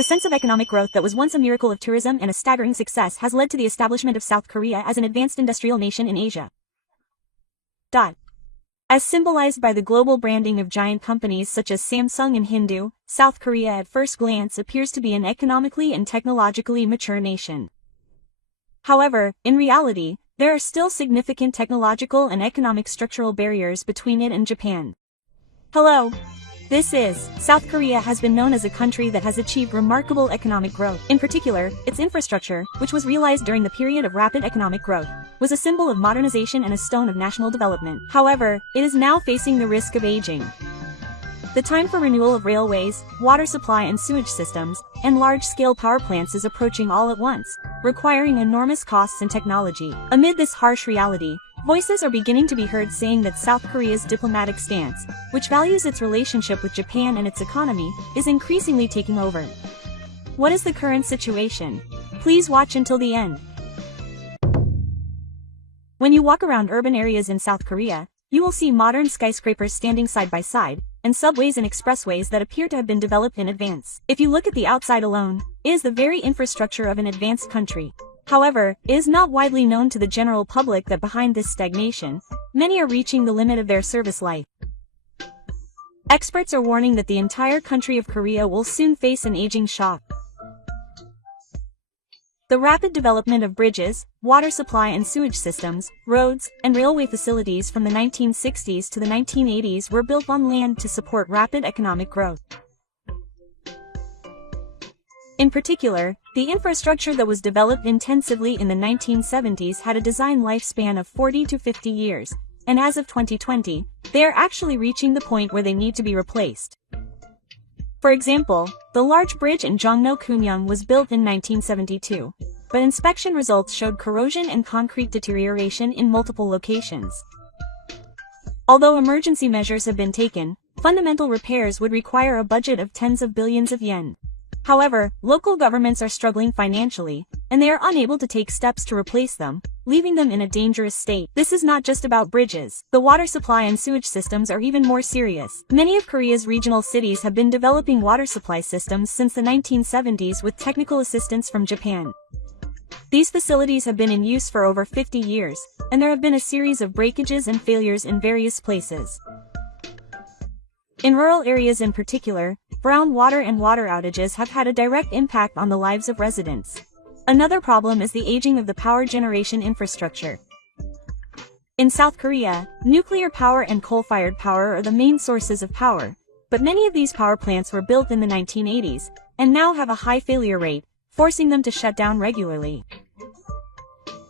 The sense of economic growth that was once a miracle of tourism and a staggering success has led to the establishment of South Korea as an advanced industrial nation in Asia. As symbolized by the global branding of giant companies such as Samsung and Hindu, South Korea at first glance appears to be an economically and technologically mature nation. However, in reality, there are still significant technological and economic structural barriers between it and Japan. Hello. South Korea has been known as a country that has achieved remarkable economic growth. In particular, its infrastructure, which was realized during the period of rapid economic growth, was a symbol of modernization and a stone of national development. However, it is now facing the risk of aging. The time for renewal of railways, water supply and sewage systems, and large-scale power plants is approaching all at once, requiring enormous costs and technology. Amid this harsh reality, voices are beginning to be heard saying that South Korea's diplomatic stance, which values its relationship with Japan and its economy, is increasingly taking over. What is the current situation? Please watch until the end. When you walk around urban areas in South Korea, you will see modern skyscrapers standing side by side, and subways and expressways that appear to have been developed in advance. If you look at the outside alone, it is the very infrastructure of an advanced country. However, it is not widely known to the general public that behind this stagnation, many are reaching the limit of their service life. Experts are warning that the entire country of Korea will soon face an aging shock. The rapid development of bridges, water supply and sewage systems, roads, and railway facilities from the 1960s to the 1980s were built on land to support rapid economic growth. In particular, the infrastructure that was developed intensively in the 1970s had a design lifespan of 40 to 50 years, and as of 2020, they are actually reaching the point where they need to be replaced. For example, the large bridge in Jongno-Kunyang was built in 1972, but inspection results showed corrosion and concrete deterioration in multiple locations. Although emergency measures have been taken, fundamental repairs would require a budget of tens of billions of yen. However, local governments are struggling financially, and they are unable to take steps to replace them, leaving them in a dangerous state. This is not just about bridges. The water supply and sewage systems are even more serious. Many of Korea's regional cities have been developing water supply systems since the 1970s with technical assistance from Japan. These facilities have been in use for over 50 years, and there have been a series of breakages and failures in various places. In rural areas in particular, brown water and water outages have had a direct impact on the lives of residents. Another problem is the aging of the power generation infrastructure. In South Korea, nuclear power and coal-fired power are the main sources of power, but many of these power plants were built in the 1980s, and now have a high failure rate, forcing them to shut down regularly.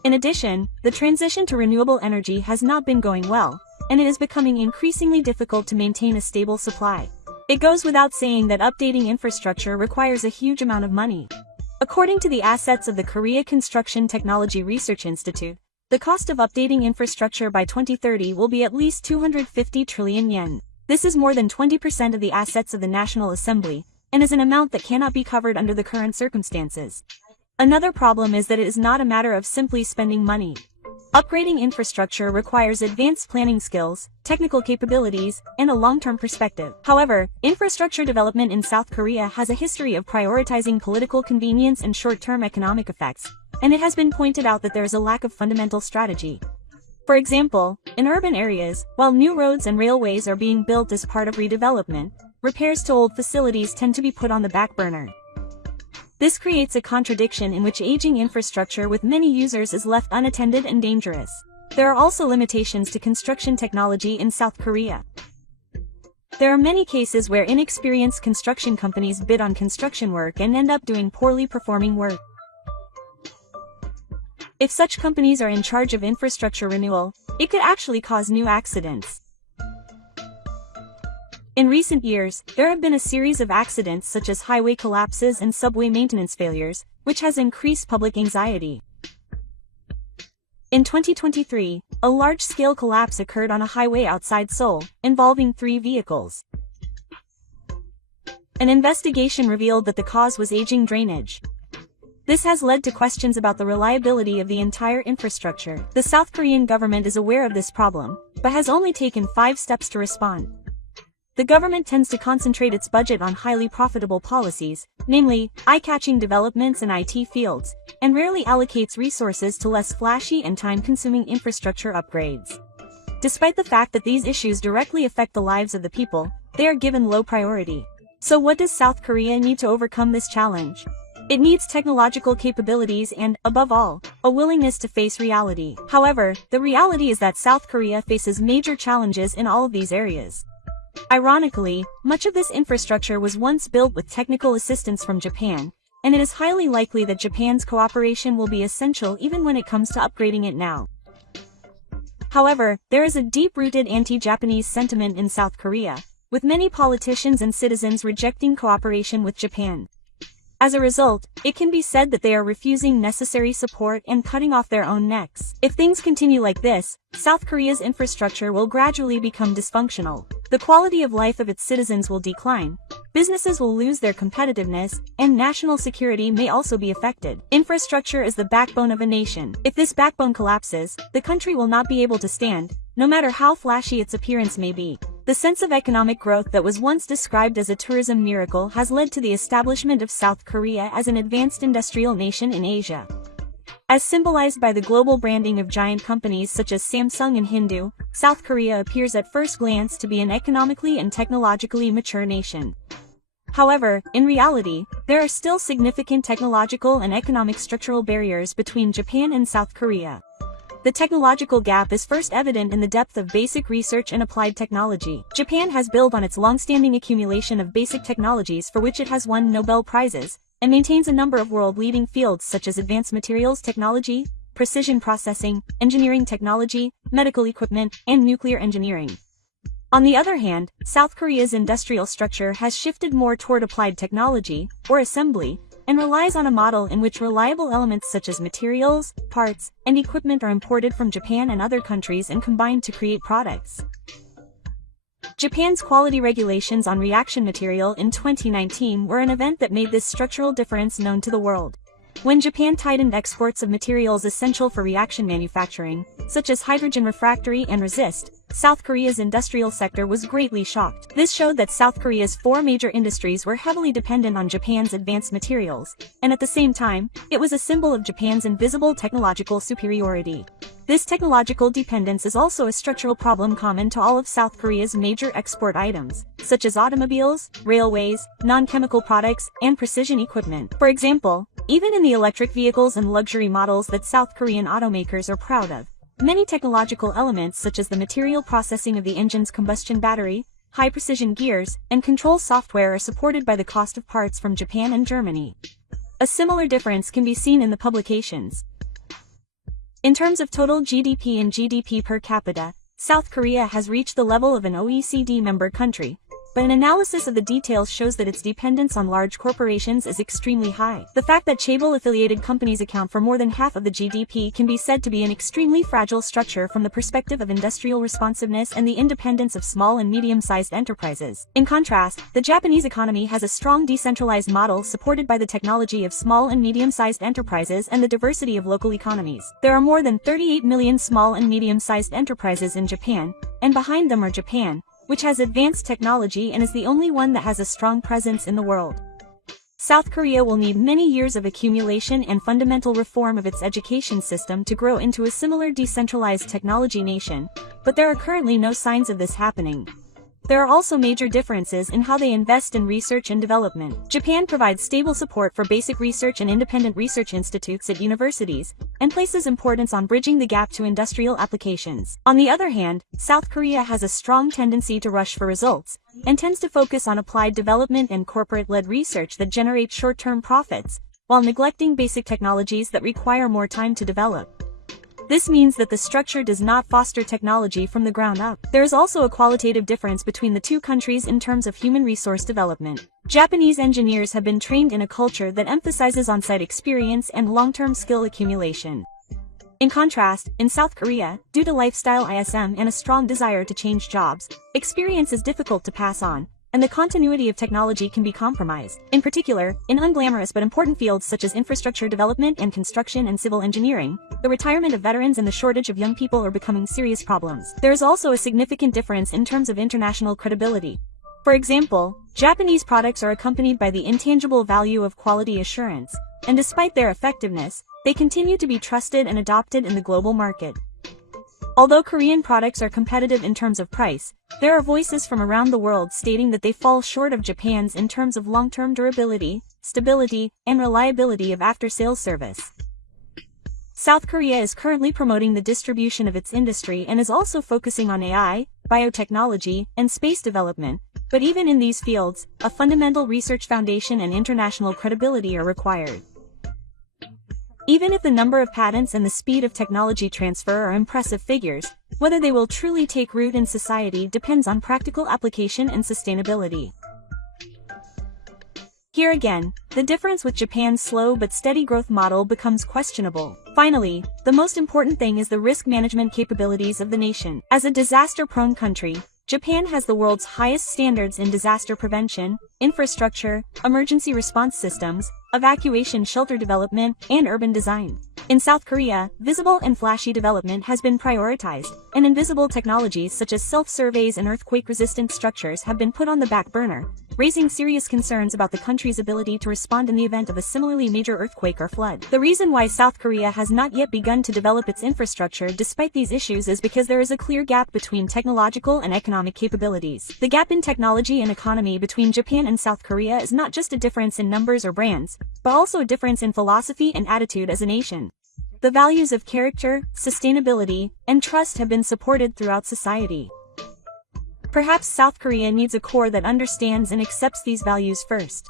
In addition, the transition to renewable energy has not been going well, and it is becoming increasingly difficult to maintain a stable supply. It goes without saying that updating infrastructure requires a huge amount of money. According to the assets of the Korea Construction Technology Research Institute, the cost of updating infrastructure by 2030 will be at least 250 trillion yen. This is more than 20% of the assets of the National Assembly, and is an amount that cannot be covered under the current circumstances. Another problem is that it is not a matter of simply spending money. Upgrading infrastructure requires advanced planning skills, technical capabilities, and a long-term perspective. However, infrastructure development in South Korea has a history of prioritizing political convenience and short-term economic effects, and it has been pointed out that there is a lack of fundamental strategy. For example, in urban areas, while new roads and railways are being built as part of redevelopment, repairs to old facilities tend to be put on the back burner. This creates a contradiction in which aging infrastructure with many users is left unattended and dangerous. There are also limitations to construction technology in South Korea. There are many cases where inexperienced construction companies bid on construction work and end up doing poorly performing work. If such companies are in charge of infrastructure renewal, it could actually cause new accidents. In recent years, there have been a series of accidents such as highway collapses and subway maintenance failures, which has increased public anxiety. In 2023, a large-scale collapse occurred on a highway outside Seoul, involving 3 vehicles. An investigation revealed that the cause was aging drainage. This has led to questions about the reliability of the entire infrastructure. The South Korean government is aware of this problem, but has only taken 5 steps to respond. The government tends to concentrate its budget on highly profitable policies, namely, eye-catching developments in IT fields, and rarely allocates resources to less flashy and time-consuming infrastructure upgrades. Despite the fact that these issues directly affect the lives of the people, they are given low priority. So what does South Korea need to overcome this challenge? It needs technological capabilities and, above all, a willingness to face reality. However, the reality is that South Korea faces major challenges in all of these areas. Ironically, much of this infrastructure was once built with technical assistance from Japan, and it is highly likely that Japan's cooperation will be essential even when it comes to upgrading it now. However, there is a deep-rooted anti-Japanese sentiment in South Korea, with many politicians and citizens rejecting cooperation with Japan. As a result, it can be said that they are refusing necessary support and cutting off their own necks. If things continue like this, South Korea's infrastructure will gradually become dysfunctional. The quality of life of its citizens will decline, businesses will lose their competitiveness, and national security may also be affected. Infrastructure is the backbone of a nation. If this backbone collapses, the country will not be able to stand, no matter how flashy its appearance may be. The sense of economic growth that was once described as a tourism miracle has led to the establishment of South Korea as an advanced industrial nation in Asia. As symbolized by the global branding of giant companies such as Samsung and Hindu, South Korea appears at first glance to be an economically and technologically mature nation. However, in reality, there are still significant technological and economic structural barriers between Japan and South Korea. The technological gap is first evident in the depth of basic research and applied technology. Japan has built on its long-standing accumulation of basic technologies for which it has won Nobel Prizes, and maintains a number of world-leading fields such as advanced materials technology, precision processing, engineering technology, medical equipment, and nuclear engineering. On the other hand, South Korea's industrial structure has shifted more toward applied technology, or assembly, and relies on a model in which reliable elements such as materials, parts, and equipment are imported from Japan and other countries and combined to create products. Japan's quality regulations on reaction material in 2019 were an event that made this structural difference known to the world. When Japan tightened exports of materials essential for reaction manufacturing, such as hydrogen refractory and resist, South Korea's industrial sector was greatly shocked. This showed that South Korea's four major industries were heavily dependent on Japan's advanced materials, and at the same time, it was a symbol of Japan's invisible technological superiority. This technological dependence is also a structural problem common to all of South Korea's major export items, such as automobiles, railways, non-chemical products, and precision equipment. For example, even in the electric vehicles and luxury models that South Korean automakers are proud of, many technological elements such as the material processing of the engine's combustion battery, high-precision gears, and control software are supported by the cost of parts from Japan and Germany. A similar difference can be seen in the publications. In terms of total GDP and GDP per capita, South Korea has reached the level of an OECD member country, but an analysis of the details shows that its dependence on large corporations is extremely high. The fact that chaebol-affiliated companies account for more than half of the GDP can be said to be an extremely fragile structure from the perspective of industrial responsiveness and the independence of small and medium-sized enterprises. In contrast, the Japanese economy has a strong decentralized model supported by the technology of small and medium-sized enterprises and the diversity of local economies. There are more than 38 million small and medium-sized enterprises in Japan, and behind them are Japan, which has advanced technology and is the only one that has a strong presence in the world. South Korea will need many years of accumulation and fundamental reform of its education system to grow into a similar decentralized technology nation, but there are currently no signs of this happening. There are also major differences in how they invest in research and development. Japan provides stable support for basic research and independent research institutes at universities, and places importance on bridging the gap to industrial applications. On the other hand, South Korea has a strong tendency to rush for results, and tends to focus on applied development and corporate-led research that generates short-term profits, while neglecting basic technologies that require more time to develop. This means that the structure does not foster technology from the ground up. There is also a qualitative difference between the two countries in terms of human resource development. Japanese engineers have been trained in a culture that emphasizes on-site experience and long-term skill accumulation. In contrast, in South Korea, due to lifestyle ISM and a strong desire to change jobs, experience is difficult to pass on, and the continuity of technology can be compromised. In particular, in unglamorous but important fields such as infrastructure development and construction and civil engineering, the retirement of veterans and the shortage of young people are becoming serious problems. There is also a significant difference in terms of international credibility. For example, Japanese products are accompanied by the intangible value of quality assurance, and despite their effectiveness, they continue to be trusted and adopted in the global market. Although Korean products are competitive in terms of price, there are voices from around the world stating that they fall short of Japan's in terms of long-term durability, stability, and reliability of after-sales service. South Korea is currently promoting the distribution of its industry and is also focusing on AI, biotechnology, and space development, but even in these fields, a fundamental research foundation and international credibility are required. Even if the number of patents and the speed of technology transfer are impressive figures, whether they will truly take root in society depends on practical application and sustainability. Here again, the difference with Japan's slow but steady growth model becomes questionable. Finally, the most important thing is the risk management capabilities of the nation. As a disaster-prone country, Japan has the world's highest standards in disaster prevention, infrastructure, emergency response systems, evacuation shelter development, and urban design. In South Korea, visible and flashy development has been prioritized, and invisible technologies such as self-surveys and earthquake-resistant structures have been put on the back burner, raising serious concerns about the country's ability to respond in the event of a similarly major earthquake or flood. The reason why South Korea has not yet begun to develop its infrastructure despite these issues is because there is a clear gap between technological and economic capabilities. The gap in technology and economy between Japan and South Korea is not just a difference in numbers or brands, but also a difference in philosophy and attitude as a nation. The values of character, sustainability, and trust have been supported throughout society. Perhaps South Korea needs a core that understands and accepts these values first.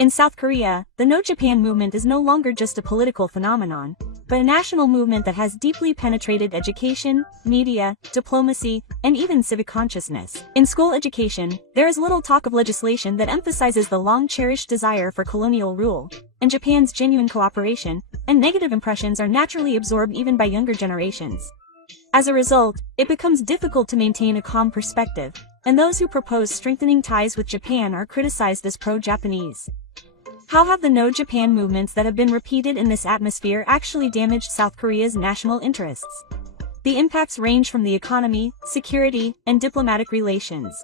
In South Korea, the No Japan movement is no longer just a political phenomenon, but a national movement that has deeply penetrated education, media, diplomacy, and even civic consciousness. In school education, there is little talk of legislation that emphasizes the long-cherished desire for colonial rule, and Japan's genuine cooperation, and negative impressions are naturally absorbed even by younger generations. As a result, it becomes difficult to maintain a calm perspective, and those who propose strengthening ties with Japan are criticized as pro-Japanese. How have the No Japan movements that have been repeated in this atmosphere actually damaged South Korea's national interests? The impacts range from the economy, security, and diplomatic relations.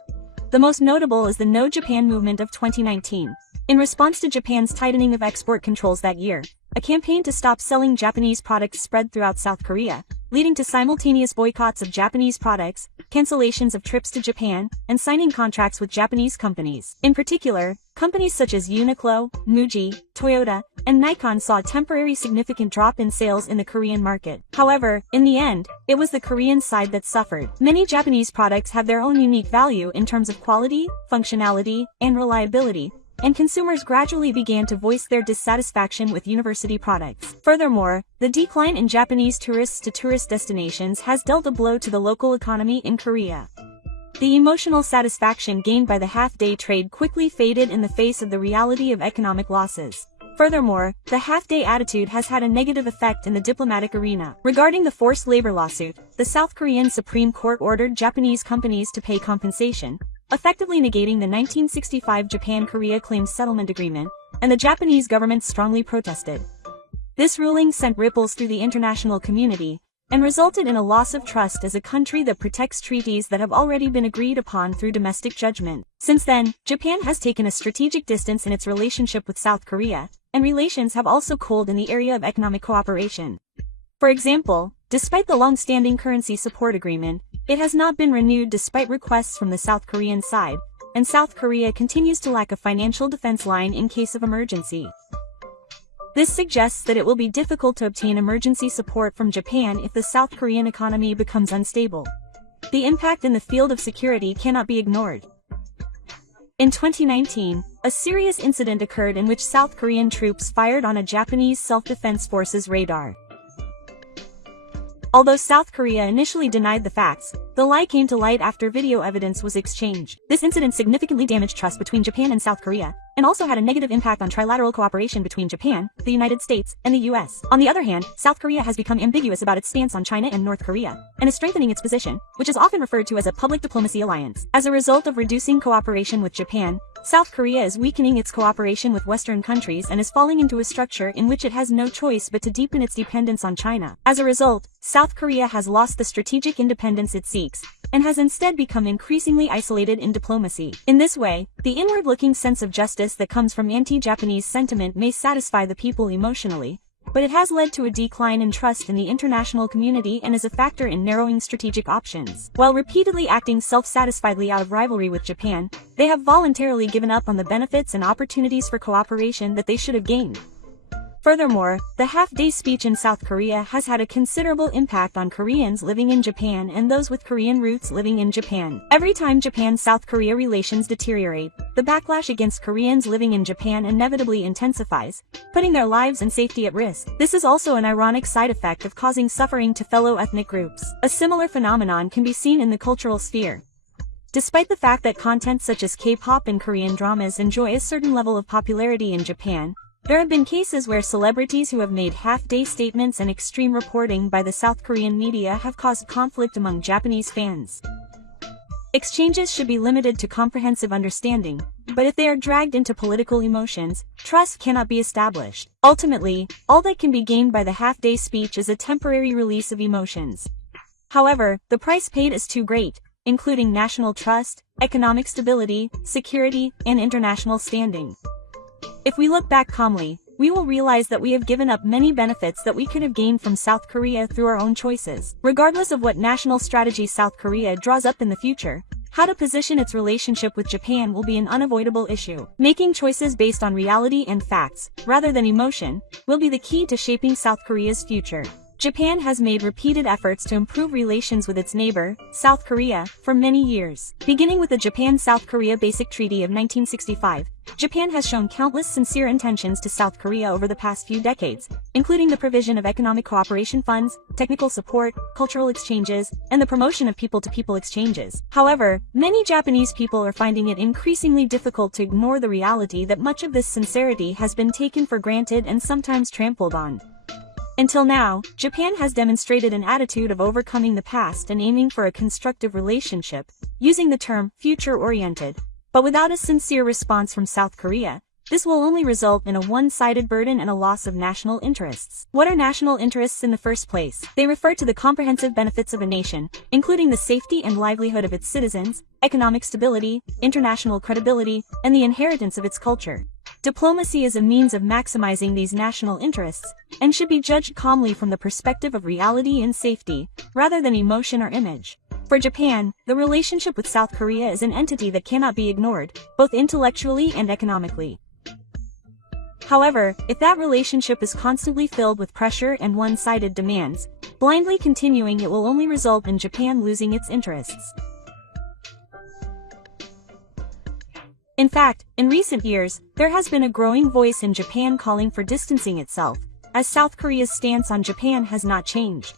The most notable is the No Japan movement of 2019. In response to Japan's tightening of export controls that year, a campaign to stop selling Japanese products spread throughout South Korea, leading to simultaneous boycotts of Japanese products, cancellations of trips to Japan, and signing contracts with Japanese companies. In particular, companies such as Uniqlo, Muji, Toyota, and Nikon saw a temporary significant drop in sales in the Korean market. However, in the end, it was the Korean side that suffered. Many Japanese products have their own unique value in terms of quality, functionality, and reliability, and consumers gradually began to voice their dissatisfaction with university products. Furthermore, the decline in Japanese tourists to tourist destinations has dealt a blow to the local economy in Korea. The emotional satisfaction gained by the half-day trade quickly faded in the face of the reality of economic losses. Furthermore, the half-day attitude has had a negative effect in the diplomatic arena. Regarding the forced labor lawsuit, the South Korean Supreme Court ordered Japanese companies to pay compensation, effectively negating the 1965 Japan-Korea Claims Settlement Agreement, and the Japanese government strongly protested. This ruling sent ripples through the international community, and resulted in a loss of trust as a country that protects treaties that have already been agreed upon through domestic judgment. Since then, Japan has taken a strategic distance in its relationship with South Korea, and relations have also cooled in the area of economic cooperation. For example, despite the long-standing currency support agreement, it has not been renewed despite requests from the South Korean side, and South Korea continues to lack a financial defense line in case of emergency. This suggests that it will be difficult to obtain emergency support from Japan if the South Korean economy becomes unstable. The impact in the field of security cannot be ignored. In 2019, a serious incident occurred in which South Korean troops fired on a Japanese self-defense force's radar. Although South Korea initially denied the facts, the lie came to light after video evidence was exchanged. This incident significantly damaged trust between Japan and South Korea, and also had a negative impact on trilateral cooperation between Japan, the United States, and the US. On the other hand, South Korea has become ambiguous about its stance on China and North Korea, and is strengthening its position, which is often referred to as a public diplomacy alliance. As a result of reducing cooperation with Japan, South Korea is weakening its cooperation with Western countries and is falling into a structure in which it has no choice but to deepen its dependence on China. As a result, South Korea has lost the strategic independence it seeks, and has instead become increasingly isolated in diplomacy. In this way, the inward-looking sense of justice that comes from anti-Japanese sentiment may satisfy the people emotionally, but it has led to a decline in trust in the international community and is a factor in narrowing strategic options. While repeatedly acting self-satisfiedly out of rivalry with Japan, they have voluntarily given up on the benefits and opportunities for cooperation that they should have gained. Furthermore, the half-day speech in South Korea has had a considerable impact on Koreans living in Japan and those with Korean roots living in Japan. Every time Japan-South Korea relations deteriorate, the backlash against Koreans living in Japan inevitably intensifies, putting their lives and safety at risk. This is also an ironic side effect of causing suffering to fellow ethnic groups. A similar phenomenon can be seen in the cultural sphere. Despite the fact that content such as K-pop and Korean dramas enjoy a certain level of popularity in Japan, there have been cases where celebrities who have made half-day statements and extreme reporting by the South Korean media have caused conflict among Japanese fans. Exchanges should be limited to comprehensive understanding, but if they are dragged into political emotions, trust cannot be established. Ultimately, all that can be gained by the half-day speech is a temporary release of emotions. However, the price paid is too great, including national trust, economic stability, security, and international standing. If we look back calmly, we will realize that we have given up many benefits that we could have gained from South Korea through our own choices. Regardless of what national strategy South Korea draws up in the future, how to position its relationship with Japan will be an unavoidable issue. Making choices based on reality and facts, rather than emotion, will be the key to shaping South Korea's future. Japan has made repeated efforts to improve relations with its neighbor, South Korea, for many years. Beginning with the Japan-South Korea Basic Treaty of 1965, Japan has shown countless sincere intentions to South Korea over the past few decades, including the provision of economic cooperation funds, technical support, cultural exchanges, and the promotion of people-to-people exchanges. However, many Japanese people are finding it increasingly difficult to ignore the reality that much of this sincerity has been taken for granted and sometimes trampled on. Until now, Japan has demonstrated an attitude of overcoming the past and aiming for a constructive relationship, using the term future-oriented. But without a sincere response from South Korea, this will only result in a one-sided burden and a loss of national interests. What are national interests in the first place? They refer to the comprehensive benefits of a nation, including the safety and livelihood of its citizens, economic stability, international credibility, and the inheritance of its culture. Diplomacy is a means of maximizing these national interests, and should be judged calmly from the perspective of reality and safety, rather than emotion or image. For Japan, the relationship with South Korea is an entity that cannot be ignored, both intellectually and economically. However, if that relationship is constantly filled with pressure and one-sided demands, blindly continuing it will only result in Japan losing its interests. In fact, in recent years, there has been a growing voice in Japan calling for distancing itself, as South Korea's stance on Japan has not changed.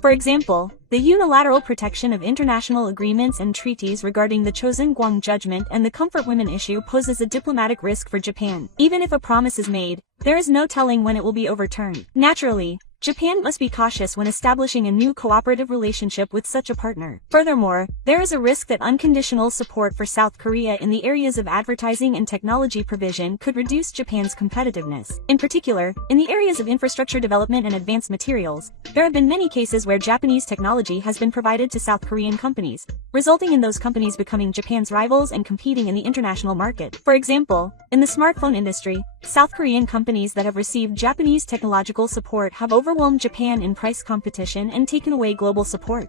For example, the unilateral protection of international agreements and treaties regarding the Chosun Gwang judgment and the comfort women issue poses a diplomatic risk for Japan. Even if a promise is made, there is no telling when it will be overturned. Naturally, Japan must be cautious when establishing a new cooperative relationship with such a partner. Furthermore, there is a risk that unconditional support for South Korea in the areas of advertising and technology provision could reduce Japan's competitiveness. In particular, in the areas of infrastructure development and advanced materials, there have been many cases where Japanese technology has been provided to South Korean companies, resulting in those companies becoming Japan's rivals and competing in the international market. For example, in the smartphone industry, South Korean companies that have received Japanese technological support have overwhelmed Japan in price competition and taken away global support.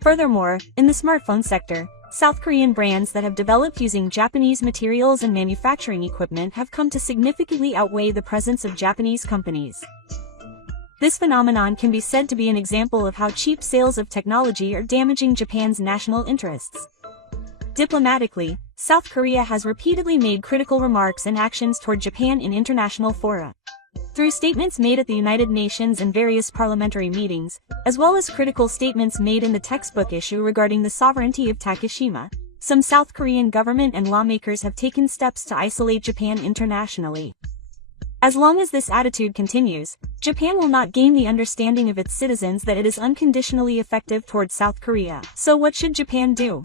Furthermore, in the smartphone sector, South Korean brands that have developed using Japanese materials and manufacturing equipment have come to significantly outweigh the presence of Japanese companies. This phenomenon can be said to be an example of how cheap sales of technology are damaging Japan's national interests. Diplomatically, South Korea has repeatedly made critical remarks and actions toward Japan in international fora. Through statements made at the United Nations and various parliamentary meetings, as well as critical statements made in the textbook issue regarding the sovereignty of Takeshima, some South Korean government and lawmakers have taken steps to isolate Japan internationally. As long as this attitude continues, Japan will not gain the understanding of its citizens that it is unconditionally effective toward South Korea. So what should Japan do?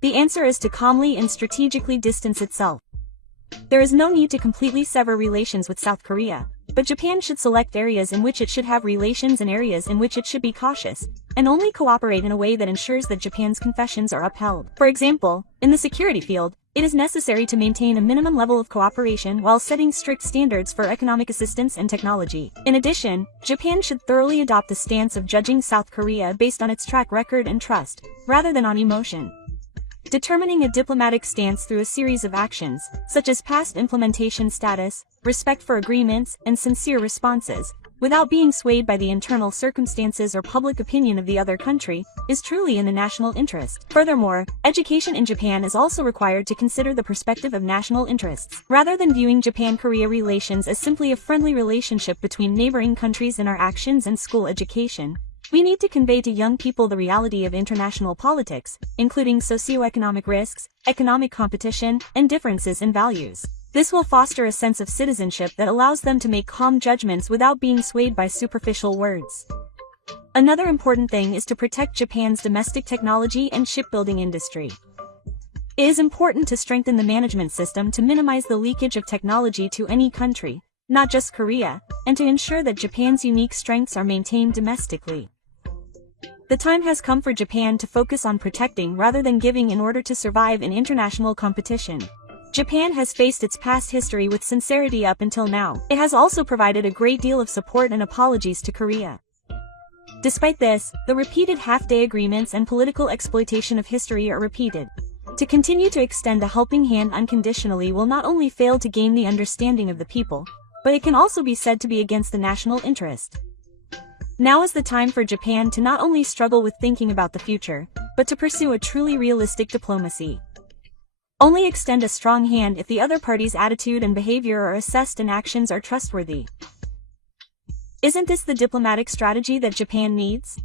The answer is to calmly and strategically distance itself. There is no need to completely sever relations with South Korea, but Japan should select areas in which it should have relations and areas in which it should be cautious, and only cooperate in a way that ensures that Japan's concessions are upheld. For example, in the security field, it is necessary to maintain a minimum level of cooperation while setting strict standards for economic assistance and technology. In addition, Japan should thoroughly adopt the stance of judging South Korea based on its track record and trust, rather than on emotion. Determining a diplomatic stance through a series of actions, such as past implementation status, respect for agreements, and sincere responses, without being swayed by the internal circumstances or public opinion of the other country, is truly in the national interest. Furthermore, education in Japan is also required to consider the perspective of national interests. Rather than viewing Japan-Korea relations as simply a friendly relationship between neighboring countries in our actions and school education, we need to convey to young people the reality of international politics, including socioeconomic risks, economic competition, and differences in values. This will foster a sense of citizenship that allows them to make calm judgments without being swayed by superficial words. Another important thing is to protect Japan's domestic technology and shipbuilding industry. It is important to strengthen the management system to minimize the leakage of technology to any country, not just Korea, and to ensure that Japan's unique strengths are maintained domestically. The time has come for Japan to focus on protecting rather than giving in order to survive in international competition. Japan has faced its past history with sincerity up until now. It has also provided a great deal of support and apologies to Korea. Despite this, the repeated half-day agreements and political exploitation of history are repeated. To continue to extend a helping hand unconditionally will not only fail to gain the understanding of the people, but it can also be said to be against the national interest. Now is the time for Japan to not only struggle with thinking about the future, but to pursue a truly realistic diplomacy. Only extend a strong hand if the other party's attitude and behavior are assessed and actions are trustworthy. Isn't this the diplomatic strategy that Japan needs?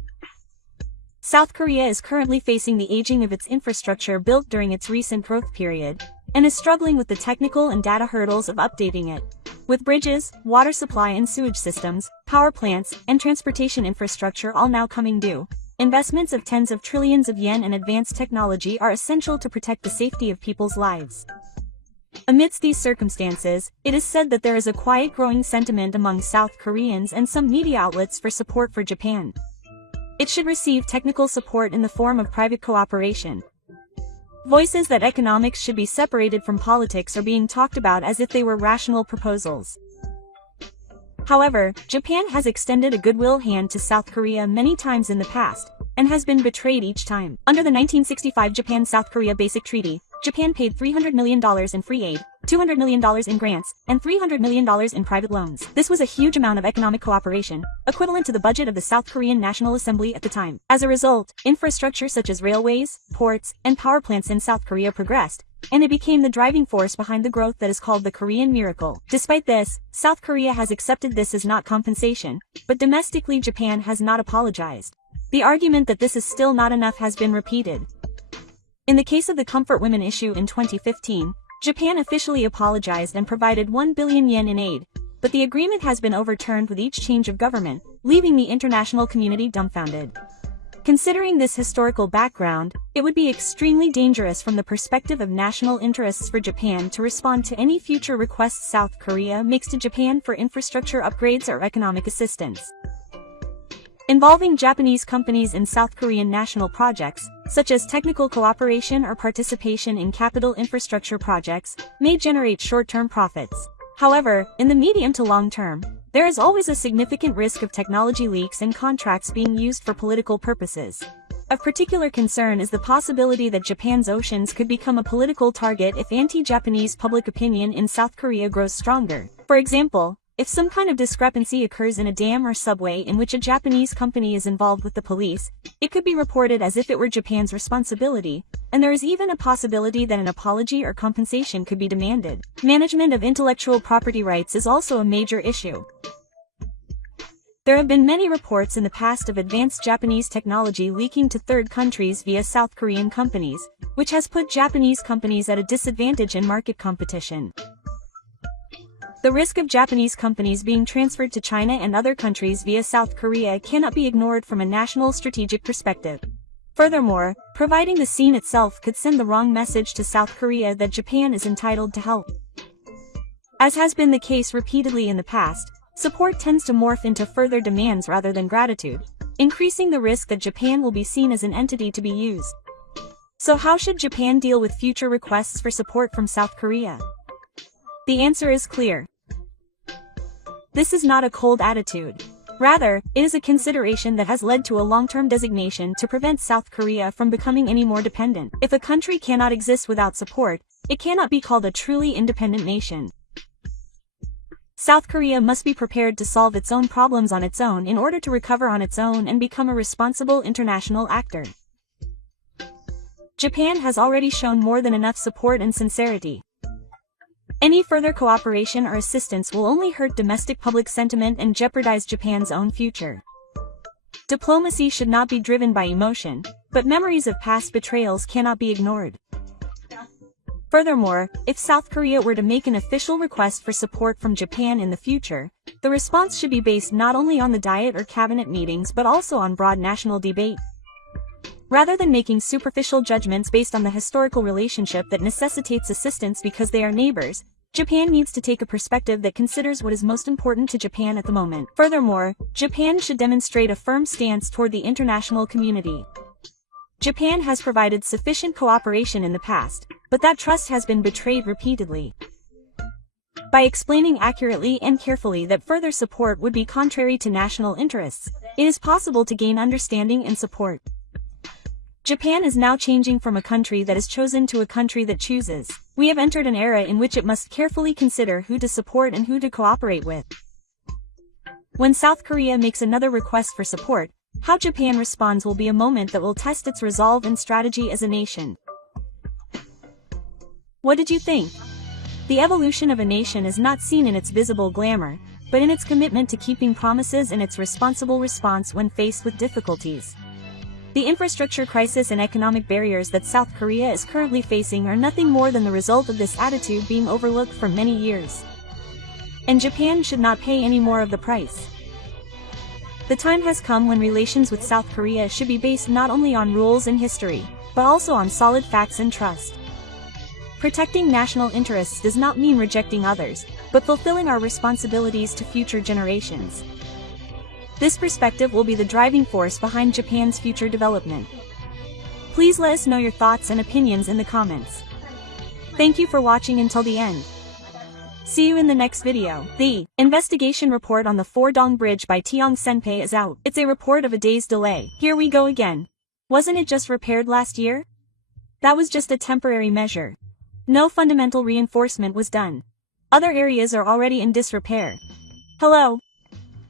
South Korea is currently facing the aging of its infrastructure built during its recent growth period, and is struggling with the technical and data hurdles of updating it. With bridges, water supply and sewage systems, power plants, and transportation infrastructure all now coming due, investments of tens of trillions of yen in advanced technology are essential to protect the safety of people's lives. Amidst these circumstances, it is said that there is a quiet growing sentiment among South Koreans and some media outlets for support for Japan. It should receive technical support in the form of private cooperation. Voices that economics should be separated from politics are being talked about as if they were rational proposals. However, Japan has extended a goodwill hand to South Korea many times in the past, and has been betrayed each time. Under the 1965 Japan-South Korea Basic Treaty, Japan paid $300 million in free aid, $200 million in grants, and $300 million in private loans. This was a huge amount of economic cooperation, equivalent to the budget of the South Korean National Assembly at the time. As a result, infrastructure such as railways, ports, and power plants in South Korea progressed, and it became the driving force behind the growth that is called the Korean miracle. Despite this, South Korea has accepted this as not compensation, but domestically Japan has not apologized. The argument that this is still not enough has been repeated. In the case of the Comfort Women issue in 2015, Japan officially apologized and provided 1 billion yen in aid, but the agreement has been overturned with each change of government, leaving the international community dumbfounded. Considering this historical background, it would be extremely dangerous from the perspective of national interests for Japan to respond to any future requests South Korea makes to Japan for infrastructure upgrades or economic assistance. Involving Japanese companies in South Korean national projects, such as technical cooperation or participation in capital infrastructure projects, may generate short-term profits. However, in the medium to long term, there is always a significant risk of technology leaks and contracts being used for political purposes. Of particular concern is the possibility that Japan's oceans could become a political target if anti-Japanese public opinion in South Korea grows stronger. For example, if some kind of discrepancy occurs in a dam or subway in which a Japanese company is involved with the police, it could be reported as if it were Japan's responsibility, and there is even a possibility that an apology or compensation could be demanded. Management of intellectual property rights is also a major issue. There have been many reports in the past of advanced Japanese technology leaking to third countries via South Korean companies, which has put Japanese companies at a disadvantage in market competition. The risk of Japanese companies being transferred to China and other countries via South Korea cannot be ignored from a national strategic perspective. Furthermore, providing the scene itself could send the wrong message to South Korea that Japan is entitled to help. As has been the case repeatedly in the past, Support tends to morph into further demands rather than gratitude, increasing the risk that Japan will be seen as an entity to be used. So how should Japan deal with future requests for support from South Korea? The answer is clear. This is not a cold attitude. Rather, it is a consideration that has led to a long-term designation to prevent South Korea from becoming any more dependent. If a country cannot exist without support, it cannot be called a truly independent nation. South Korea must be prepared to solve its own problems on its own in order to recover on its own and become a responsible international actor. Japan has already shown more than enough support and sincerity. Any further cooperation or assistance will only hurt domestic public sentiment and jeopardize Japan's own future. Diplomacy should not be driven by emotion, but memories of past betrayals cannot be ignored. Furthermore, if South Korea were to make an official request for support from Japan in the future, the response should be based not only on the Diet or cabinet meetings but also on broad national debate. Rather than making superficial judgments based on the historical relationship that necessitates assistance because they are neighbors, Japan needs to take a perspective that considers what is most important to Japan at the moment. Furthermore, Japan should demonstrate a firm stance toward the international community. Japan has provided sufficient cooperation in the past, but that trust has been betrayed repeatedly. By explaining accurately and carefully that further support would be contrary to national interests, it is possible to gain understanding and support. Japan is now changing from a country that is chosen to a country that chooses. We have entered an era in which it must carefully consider who to support and who to cooperate with. When South Korea makes another request for support, how Japan responds will be a moment that will test its resolve and strategy as a nation. What did you think? The evolution of a nation is not seen in its visible glamour, but in its commitment to keeping promises and its responsible response when faced with difficulties. The infrastructure crisis and economic barriers that South Korea is currently facing are nothing more than the result of this attitude being overlooked for many years. And Japan should not pay any more of the price. The time has come when relations with South Korea should be based not only on rules and history, but also on solid facts and trust. Protecting national interests does not mean rejecting others, but fulfilling our responsibilities to future generations. This perspective will be the driving force behind Japan's future development. Please let us know your thoughts and opinions in the comments. Thank you for watching until the end. See you in the next video. The investigation report on the Fordong Bridge by Tiong Senpei is out. It's a report of a day's delay. Here we go again. Wasn't it just repaired last year? That was just a temporary measure. No fundamental reinforcement was done. Other areas are already in disrepair. Hello.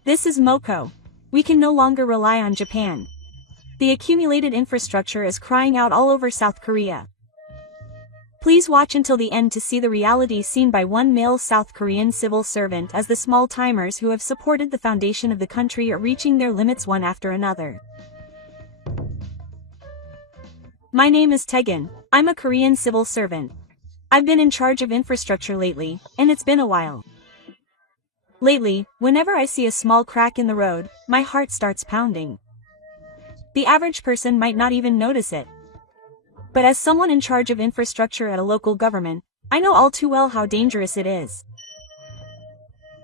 This is Moko. We can no longer rely on Japan. The accumulated infrastructure is crying out all over South Korea. Please watch until the end to see the reality seen by one male South Korean civil servant as the small timers who have supported the foundation of the country are reaching their limits one after another. My name is Taegan. I'm a Korean civil servant. I've been in charge of infrastructure lately, and it's been a while. Lately, whenever I see a small crack in the road, my heart starts pounding. The average person might not even notice it. But as someone in charge of infrastructure at a local government, I know all too well how dangerous it is.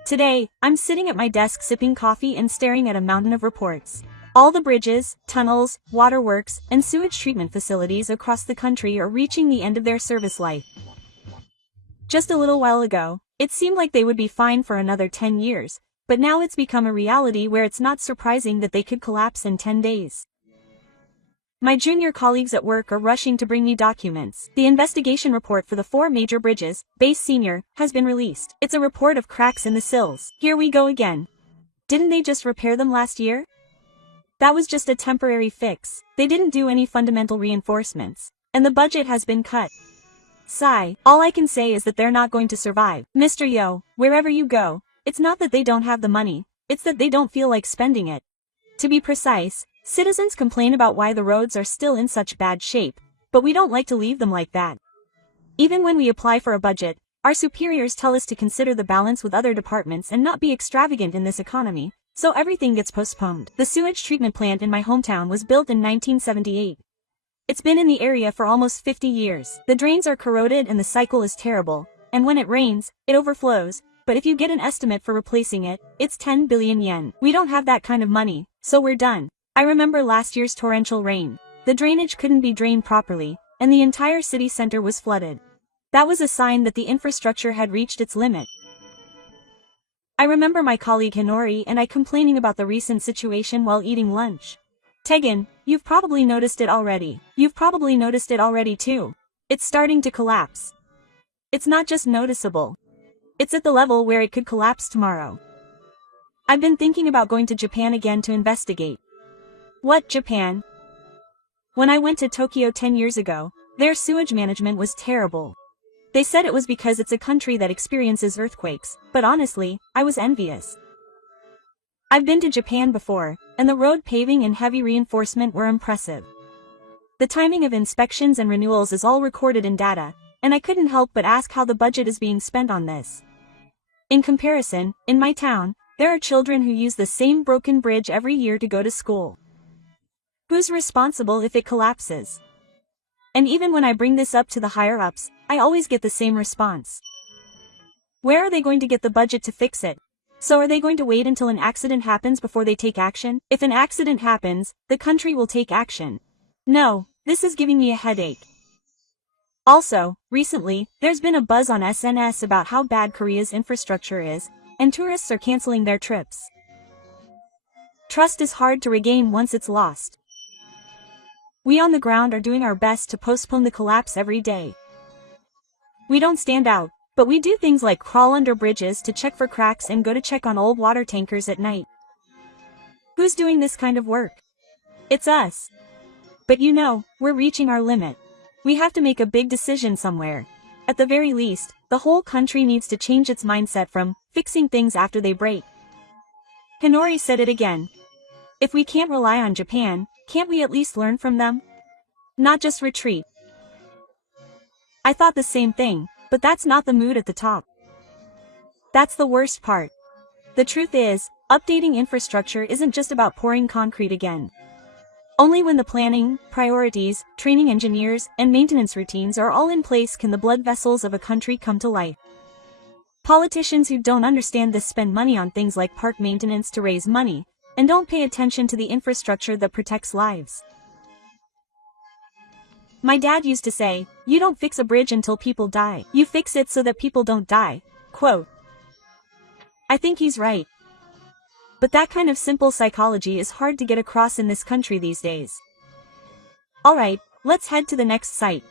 Today, I'm sitting at my desk sipping coffee and staring at a mountain of reports. All the bridges, tunnels, waterworks, and sewage treatment facilities across the country are reaching the end of their service life. Just a little while ago, it seemed like they would be fine for another 10 years, but now it's become a reality where it's not surprising that they could collapse in 10 days. My junior colleagues at work are rushing to bring me documents. The investigation report for the 4 major bridges, base senior, has been released. It's a report of cracks in the sills. Here we go again. Didn't they just repair them last year? That was just a temporary fix. They didn't do any fundamental reinforcements. And the budget has been cut. Sigh. All I can say is that they're not going to survive. Mr. Yo, wherever you go, it's not that they don't have the money, it's that they don't feel like spending it. To be precise, citizens complain about why the roads are still in such bad shape, but we don't like to leave them like that. Even when we apply for a budget, our superiors tell us to consider the balance with other departments and not be extravagant in this economy, so everything gets postponed. The sewage treatment plant in my hometown was built in 1978. It's been in the area for almost 50 years. The drains are corroded and the cycle is terrible, and when it rains, it overflows, but if you get an estimate for replacing it, it's 10 billion yen. We don't have that kind of money, so we're done. I remember last year's torrential rain. The drainage couldn't be drained properly, and the entire city center was flooded. That was a sign that the infrastructure had reached its limit. I remember my colleague Hinori and I complaining about the recent situation while eating lunch. Tegan, you've probably noticed it already. You've probably noticed it already too. It's starting to collapse. It's not just noticeable. It's at the level where it could collapse tomorrow. I've been thinking about going to Japan again to investigate. What, Japan? When I went to Tokyo 10 years ago, their sewage management was terrible. They said it was because it's a country that experiences earthquakes, but honestly, I was envious. I've been to Japan before, and the road paving and heavy reinforcement were impressive. The timing of inspections and renewals is all recorded in data, and I couldn't help but ask how the budget is being spent on this. In comparison, in my town, there are children who use the same broken bridge every year to go to school. Who's responsible if it collapses? And even when I bring this up to the higher-ups, I always get the same response. Where are they going to get the budget to fix it? So are they going to wait until an accident happens before they take action? If an accident happens, the country will take action. No, this is giving me a headache. Also, recently, there's been a buzz on SNS about how bad Korea's infrastructure is, and tourists are canceling their trips. Trust is hard to regain once it's lost. We on the ground are doing our best to postpone the collapse every day. We don't stand out, but we do things like crawl under bridges to check for cracks and go to check on old water tankers at night. Who's doing this kind of work? It's us. But you know, we're reaching our limit. We have to make a big decision somewhere. At the very least, the whole country needs to change its mindset from fixing things after they break. Hinori said it again. If we can't rely on Japan, can't we at least learn from them? Not just retreat. I thought the same thing, but that's not the mood at the top. That's the worst part. The truth is, updating infrastructure isn't just about pouring concrete again. Only when the planning, priorities, training engineers, and maintenance routines are all in place can the blood vessels of a country come to life. Politicians who don't understand this spend money on things like park maintenance to raise money, and don't pay attention to the infrastructure that protects lives. My dad used to say, you don't fix a bridge until people die. You fix it so that people don't die. Quote. I think he's right. But that kind of simple psychology is hard to get across in this country these days. Alright, let's head to the next site.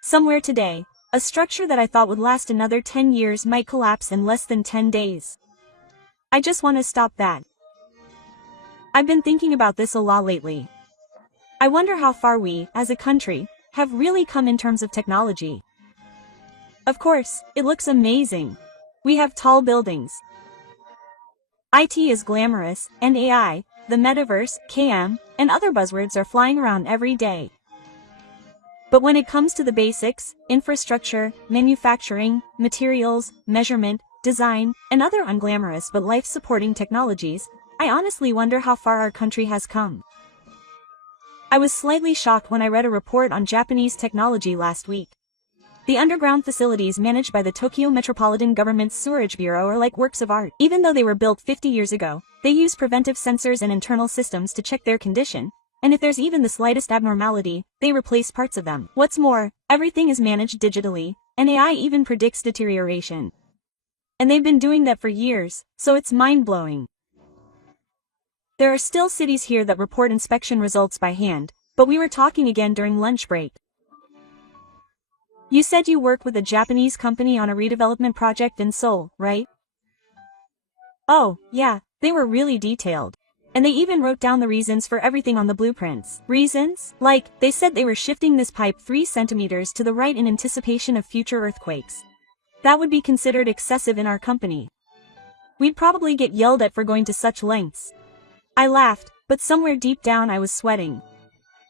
Somewhere today, a structure that I thought would last another 10 years might collapse in less than 10 days. I just want to stop that. I've been thinking about this a lot lately. I wonder how far we, as a country, have really come in terms of technology. Of course, it looks amazing. We have tall buildings. IT is glamorous, and AI, the metaverse, KM, and other buzzwords are flying around every day. But when it comes to the basics, infrastructure, manufacturing, materials, measurement, design, and other unglamorous but life-supporting technologies, I honestly wonder how far our country has come. I was slightly shocked when I read a report on Japanese technology last week. The underground facilities managed by the Tokyo Metropolitan Government's Sewerage Bureau are like works of art. Even though they were built 50 years ago, they use preventive sensors and internal systems to check their condition, and if there's even the slightest abnormality, they replace parts of them. What's more, everything is managed digitally, and AI even predicts deterioration. And they've been doing that for years, so it's mind-blowing. There are still cities here that report inspection results by hand, but we were talking again during lunch break. You said you work with a Japanese company on a redevelopment project in Seoul, right? Oh, yeah, they were really detailed. And they even wrote down the reasons for everything on the blueprints. Reasons? Like, they said they were shifting this pipe 3 centimeters to the right in anticipation of future earthquakes. That would be considered excessive in our company. We'd probably get yelled at for going to such lengths. I laughed, but somewhere deep down I was sweating.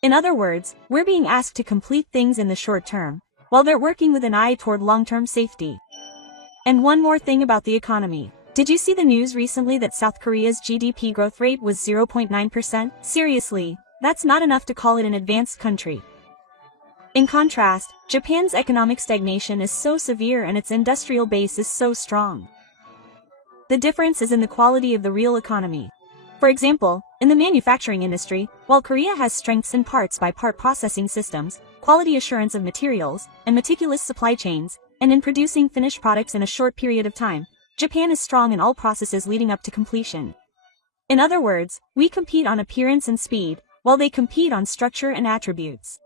In other words, we're being asked to complete things in the short term, while they're working with an eye toward long-term safety. And one more thing about the economy. Did you see the news recently that South Korea's GDP growth rate was 0.9%? Seriously, that's not enough to call it an advanced country. In contrast, Japan's economic stagnation is so severe and its industrial base is so strong. The difference is in the quality of the real economy. For example, in the manufacturing industry, while Korea has strengths in parts-by-part processing systems, quality assurance of materials, and meticulous supply chains, and in producing finished products in a short period of time, Japan is strong in all processes leading up to completion. In other words, we compete on appearance and speed, while they compete on structure and attributes.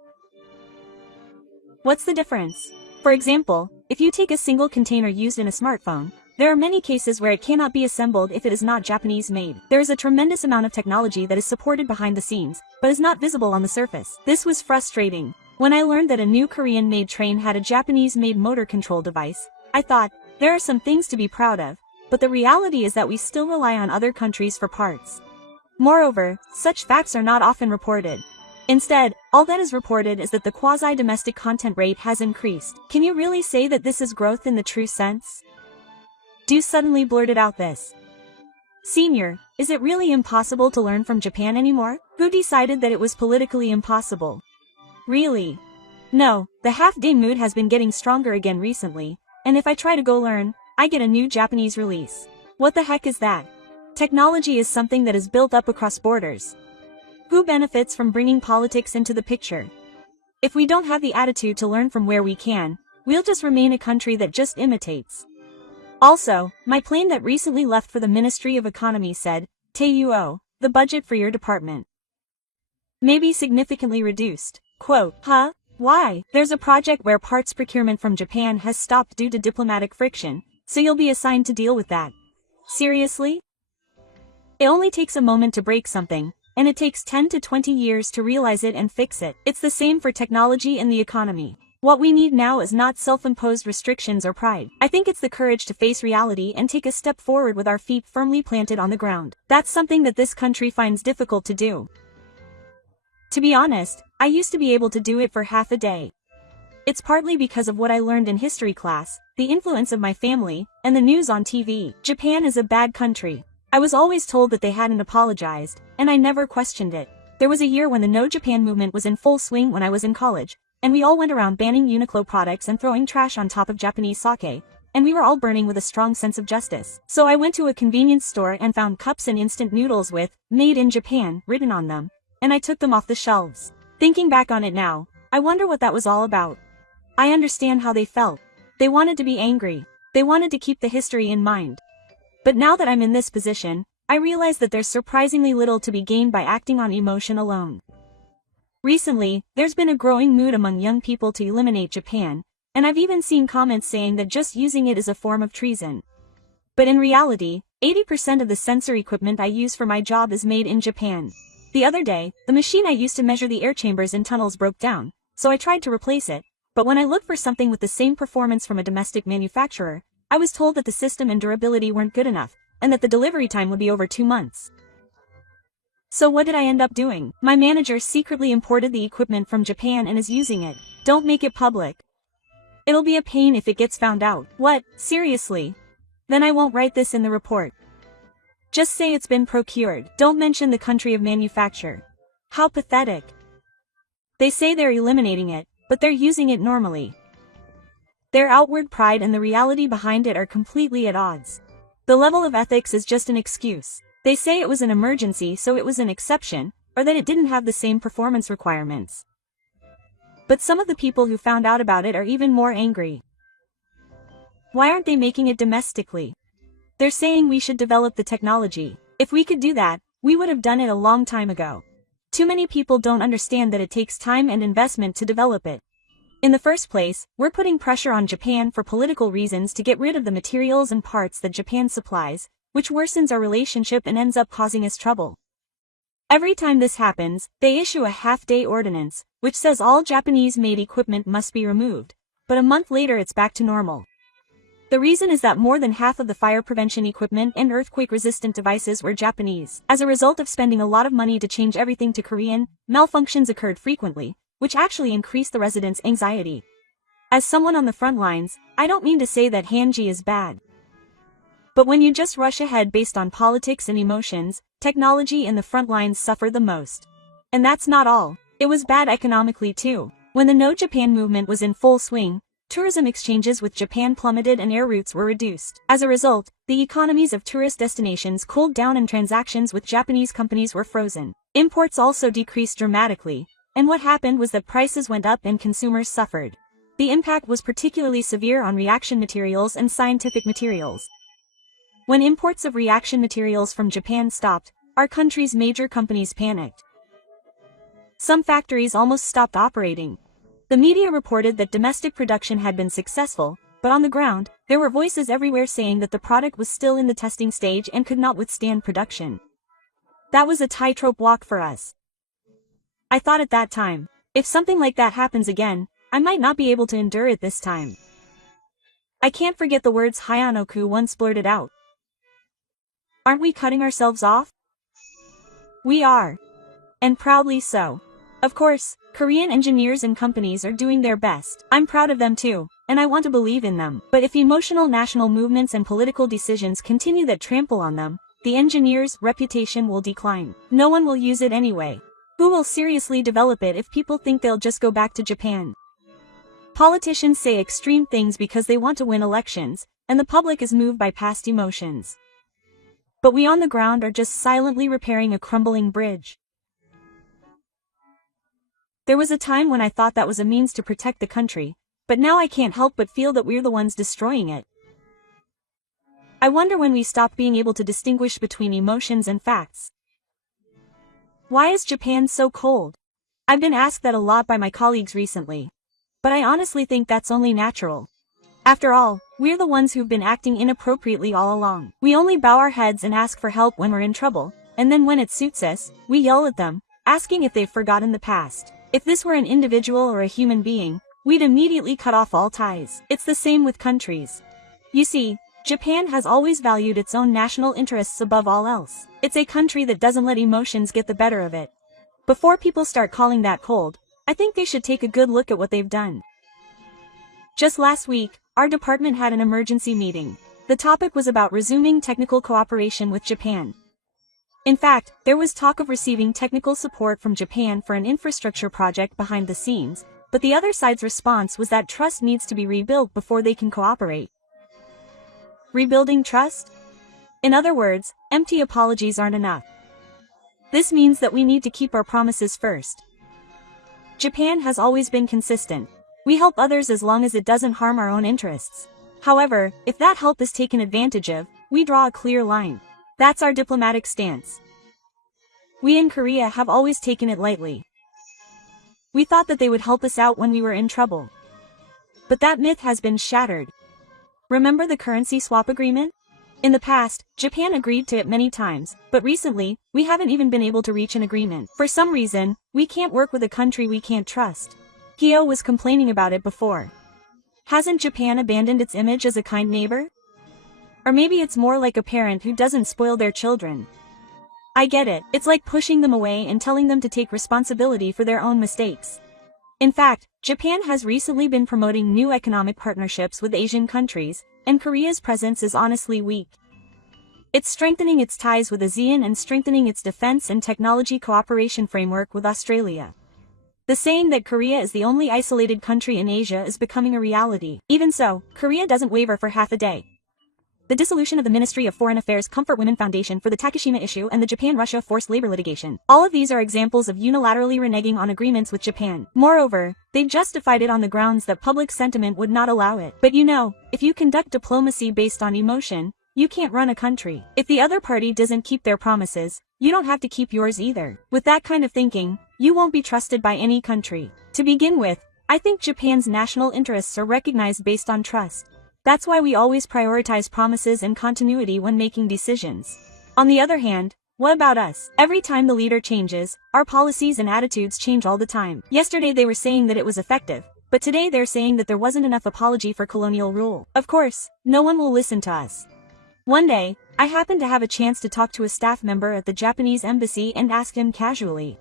What's the difference? For example, if you take a single container used in a smartphone, there are many cases where it cannot be assembled if it is not Japanese-made. There is a tremendous amount of technology that is supported behind the scenes, but is not visible on the surface. This was frustrating. When I learned that a new Korean-made train had a Japanese-made motor control device, I thought, there are some things to be proud of, but the reality is that we still rely on other countries for parts. Moreover, such facts are not often reported. Instead, all that is reported is that the quasi-domestic content rate has increased. Can you really say that this is growth in the true sense? Du suddenly blurted out this. Senior, is it really impossible to learn from Japan anymore? Who decided that it was politically impossible? Really? No, the half-day mood has been getting stronger again recently, and if I try to go learn, I get a new Japanese release. What the heck is that? Technology is something that is built up across borders. Who benefits from bringing politics into the picture? If we don't have the attitude to learn from where we can, we'll just remain a country that just imitates. Also, my plane that recently left for the Ministry of Economy said, "Teuo, the budget for your department may be significantly reduced." Quote, huh? Why? There's a project where parts procurement from Japan has stopped due to diplomatic friction, so you'll be assigned to deal with that. Seriously? It only takes a moment to break something, and it takes 10 to 20 years to realize it and fix it. It's the same for technology and the economy. What we need now is not self-imposed restrictions or pride. I think it's the courage to face reality and take a step forward with our feet firmly planted on the ground. That's something that this country finds difficult to do. To be honest, I used to be able to do it for half a day. It's partly because of what I learned in history class, the influence of my family, and the news on TV. Japan is a bad country. I was always told that they hadn't apologized, and I never questioned it. There was a year when the No Japan movement was in full swing when I was in college, and we all went around banning Uniqlo products and throwing trash on top of Japanese sake, and we were all burning with a strong sense of justice. So I went to a convenience store and found cups and instant noodles with "Made in Japan" written on them, and I took them off the shelves. Thinking back on it now, I wonder what that was all about. I understand how they felt. They wanted to be angry. They wanted to keep the history in mind. But now that I'm in this position, I realize that there's surprisingly little to be gained by acting on emotion alone. Recently, there's been a growing mood among young people to eliminate Japan, and I've even seen comments saying that just using it is a form of treason. But in reality, 80% of the sensor equipment I use for my job is made in Japan. The other day, the machine I used to measure the air chambers in tunnels broke down, so I tried to replace it, but when I looked for something with the same performance from a domestic manufacturer, I was told that the system and durability weren't good enough, and that the delivery time would be over 2 months. So what did I end up doing? My manager secretly imported the equipment from Japan and is using it. Don't make it public. It'll be a pain if it gets found out. What? Seriously? Then I won't write this in the report. Just say it's been procured. Don't mention the country of manufacture. How pathetic. They say they're eliminating it, but they're using it normally. Their outward pride and the reality behind it are completely at odds. The level of ethics is just an excuse. They say it was an emergency, so it was an exception, or that it didn't have the same performance requirements. But some of the people who found out about it are even more angry. Why aren't they making it domestically? They're saying we should develop the technology. If we could do that, we would have done it a long time ago. Too many people don't understand that it takes time and investment to develop it. In the first place, we're putting pressure on Japan for political reasons to get rid of the materials and parts that Japan supplies, which worsens our relationship and ends up causing us trouble. Every time this happens, they issue a half-day ordinance, which says all Japanese-made equipment must be removed, but a month later it's back to normal. The reason is that more than half of the fire prevention equipment and earthquake-resistant devices were Japanese. As a result of spending a lot of money to change everything to Korean, malfunctions occurred frequently, which actually increased the residents' anxiety. As someone on the front lines, I don't mean to say that Hanji is bad. But when you just rush ahead based on politics and emotions, technology and the front lines suffer the most. And that's not all. It was bad economically too. When the No Japan movement was in full swing, tourism exchanges with Japan plummeted and air routes were reduced. As a result, the economies of tourist destinations cooled down and transactions with Japanese companies were frozen. Imports also decreased dramatically, and what happened was that prices went up and consumers suffered. The impact was particularly severe on reaction materials and scientific materials. When imports of reaction materials from Japan stopped, our country's major companies panicked. Some factories almost stopped operating. The media reported that domestic production had been successful, but on the ground, there were voices everywhere saying that the product was still in the testing stage and could not withstand production. That was a tightrope walk for us. I thought at that time, if something like that happens again, I might not be able to endure it this time. I can't forget the words Hayanoku once blurted out. Aren't we cutting ourselves off? We are. And proudly so. Of course, Korean engineers and companies are doing their best. I'm proud of them too, and I want to believe in them. But if emotional national movements and political decisions continue that trample on them, the engineers' reputation will decline. No one will use it anyway. Who will seriously develop it if people think they'll just go back to Japan? Politicians say extreme things because they want to win elections, and the public is moved by past emotions. But we on the ground are just silently repairing a crumbling bridge. There was a time when I thought that was a means to protect the country, but now I can't help but feel that we're the ones destroying it. I wonder when we stop being able to distinguish between emotions and facts. Why is Japan so cold? I've been asked that a lot by my colleagues recently. But I honestly think that's only natural. After all, we're the ones who've been acting inappropriately all along. We only bow our heads and ask for help when we're in trouble, and then when it suits us, we yell at them, asking if they've forgotten the past. If this were an individual or a human being, we'd immediately cut off all ties. It's the same with countries. You see, Japan has always valued its own national interests above all else. It's a country that doesn't let emotions get the better of it. Before people start calling that cold, I think they should take a good look at what they've done. Just last week, our department had an emergency meeting. The topic was about resuming technical cooperation with Japan. In fact, there was talk of receiving technical support from Japan for an infrastructure project behind the scenes, but the other side's response was that trust needs to be rebuilt before they can cooperate. Rebuilding trust? In other words, empty apologies aren't enough. This means that we need to keep our promises first. Japan has always been consistent. We help others as long as it doesn't harm our own interests. However, if that help is taken advantage of, we draw a clear line. That's our diplomatic stance. We in Korea have always taken it lightly. We thought that they would help us out when we were in trouble. But that myth has been shattered. Remember the currency swap agreement? In the past, Japan agreed to it many times, but recently, we haven't even been able to reach an agreement. For some reason, we can't work with a country we can't trust. Hyo was complaining about it before. Hasn't Japan abandoned its image as a kind neighbor? Or maybe it's more like a parent who doesn't spoil their children. I get it, it's like pushing them away and telling them to take responsibility for their own mistakes. In fact, Japan has recently been promoting new economic partnerships with Asian countries, and Korea's presence is honestly weak. It's strengthening its ties with ASEAN and strengthening its defense and technology cooperation framework with Australia. The saying that Korea is the only isolated country in Asia is becoming a reality. Even so, Korea doesn't waver for half a day. The dissolution of the Ministry of Foreign Affairs Comfort Women Foundation for the Takeshima issue and the Japan-Russia forced labor litigation. All of these are examples of unilaterally reneging on agreements with Japan. Moreover, they justified it on the grounds that public sentiment would not allow it. But you know, if you conduct diplomacy based on emotion, you can't run a country. If the other party doesn't keep their promises, you don't have to keep yours either. With that kind of thinking, you won't be trusted by any country. To begin with, I think Japan's national interests are recognized based on trust. That's why we always prioritize promises and continuity when making decisions. On the other hand, what about us? Every time the leader changes, our policies and attitudes change all the time. Yesterday they were saying that it was effective, but today they're saying that there wasn't enough apology for colonial rule. Of course, no one will listen to us. One day, I happened to have a chance to talk to a staff member at the Japanese embassy and asked him casually,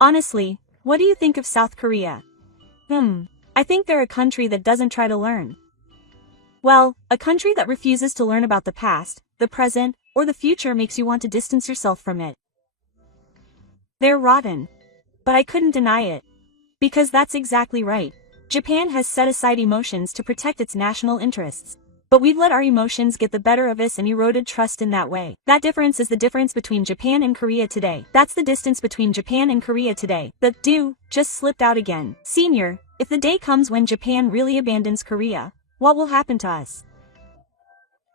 "Honestly, what do you think of South Korea?" I think they're a country that doesn't try to learn. Well, a country that refuses to learn about the past, the present, or the future makes you want to distance yourself from it. They're rotten. But I couldn't deny it. Because that's exactly right. Japan has set aside emotions to protect its national interests. But we've let our emotions get the better of us and eroded trust in that way. That difference is the difference between Japan and Korea today. That's the distance between Japan and Korea today. The "do" just slipped out again. Senior, if the day comes when Japan really abandons Korea, what will happen to us?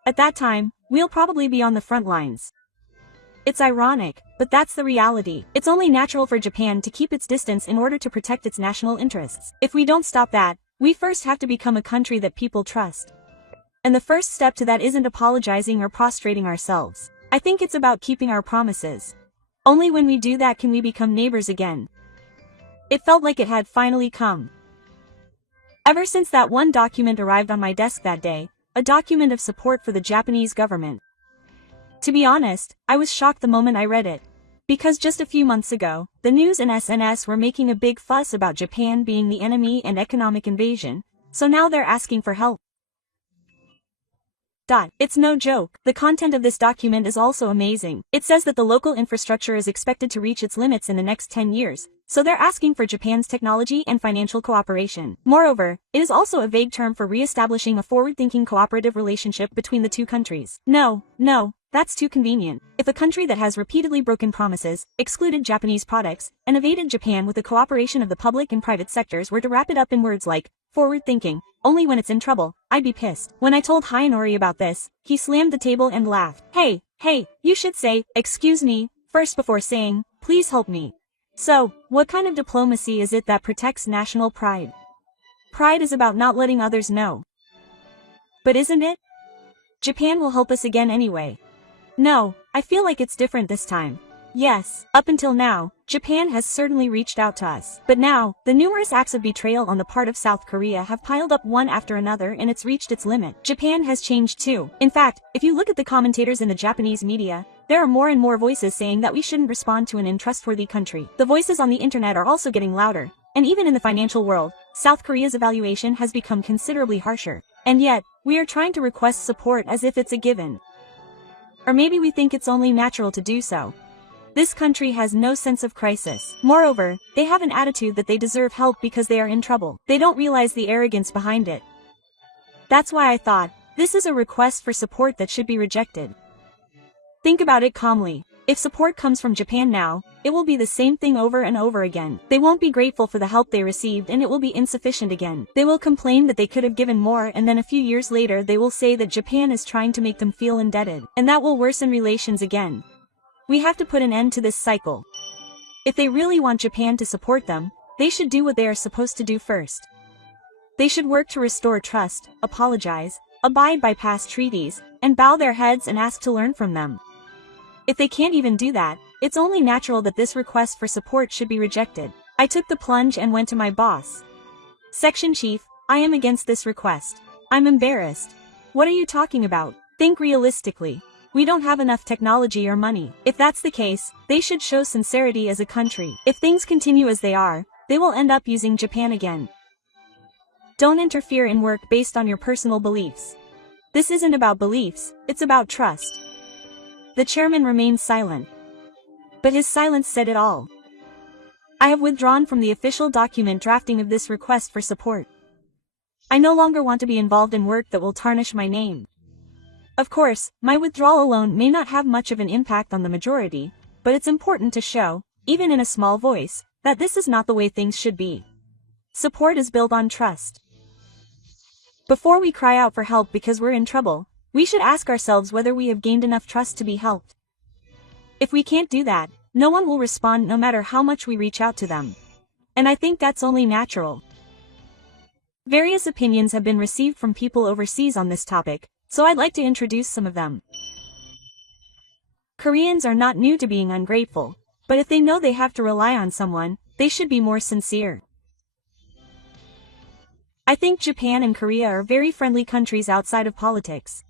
At that time, we'll probably be on the front lines. It's ironic, but that's the reality. It's only natural for Japan to keep its distance in order to protect its national interests. If we don't stop that, we first have to become a country that people trust. And the first step to that isn't apologizing or prostrating ourselves. I think it's about keeping our promises. Only when we do that can we become neighbors again. It felt like it had finally come. Ever since that one document arrived on my desk that day, a document of support for the Japanese government. To be honest, I was shocked the moment I read it. Because just a few months ago, the news and SNS were making a big fuss about Japan being the enemy and economic invasion, so now they're asking for help. It's no joke. The content of this document is also amazing. It says that the local infrastructure is expected to reach its limits in the next 10 years, so they're asking for Japan's technology and financial cooperation. Moreover, it is also a vague term for re-establishing a forward-thinking cooperative relationship between the two countries. No, that's too convenient. If a country that has repeatedly broken promises, excluded Japanese products, and evaded Japan with the cooperation of the public and private sectors were to wrap it up in words like forward-thinking, only when it's in trouble, I'd be pissed. When I told Hainori about this, he slammed the table and laughed. Hey, you should say, excuse me, first before saying, please help me. So, what kind of diplomacy is it that protects national pride? Pride is about not letting others know. But isn't it? Japan will help us again anyway. No, I feel like it's different this time. Yes, up until now, Japan has certainly reached out to us. But now, the numerous acts of betrayal on the part of South Korea have piled up one after another and it's reached its limit. Japan has changed too. In fact, if you look at the commentators in the Japanese media, there are more and more voices saying that we shouldn't respond to an untrustworthy country. The voices on the internet are also getting louder. And even in the financial world, South Korea's evaluation has become considerably harsher. And yet, we are trying to request support as if it's a given. Or maybe we think it's only natural to do so. This country has no sense of crisis. Moreover, they have an attitude that they deserve help because they are in trouble. They don't realize the arrogance behind it. That's why I thought, this is a request for support that should be rejected. Think about it calmly. If support comes from Japan now, it will be the same thing over and over again. They won't be grateful for the help they received and it will be insufficient again. They will complain that they could have given more and then a few years later they will say that Japan is trying to make them feel indebted. And that will worsen relations again. We have to put an end to this cycle. If they really want Japan to support them, they should do what they are supposed to do first. They should work to restore trust, apologize, abide by past treaties, and bow their heads and ask to learn from them. If they can't even do that, it's only natural that this request for support should be rejected. I took the plunge and went to my boss. Section Chief, I am against this request. I'm embarrassed. What are you talking about? Think realistically. We don't have enough technology or money. If that's the case, they should show sincerity as a country. If things continue as they are, they will end up using Japan again. Don't interfere in work based on your personal beliefs. This isn't about beliefs, it's about trust. The chairman remained silent. But his silence said it all. I have withdrawn from the official document drafting of this request for support. I no longer want to be involved in work that will tarnish my name. Of course, my withdrawal alone may not have much of an impact on the majority, but it's important to show, even in a small voice, that this is not the way things should be. Support is built on trust. Before we cry out for help because we're in trouble, we should ask ourselves whether we have gained enough trust to be helped. If we can't do that, no one will respond no matter how much we reach out to them. And I think that's only natural. Various opinions have been received from people overseas on this topic, so I'd like to introduce some of them. Koreans are not new to being ungrateful, but if they know they have to rely on someone, they should be more sincere. I think Japan and Korea are very friendly countries outside of politics.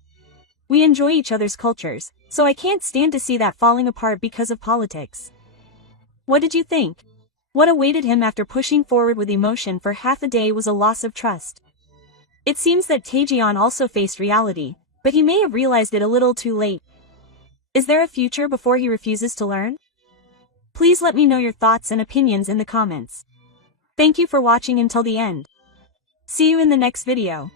We enjoy each other's cultures, so I can't stand to see that falling apart because of politics. What did you think? What awaited him after pushing forward with emotion for half a day was a loss of trust. It seems that Taejeon also faced reality, but he may have realized it a little too late. Is there a future before he refuses to learn? Please let me know your thoughts and opinions in the comments. Thank you for watching until the end. See you in the next video.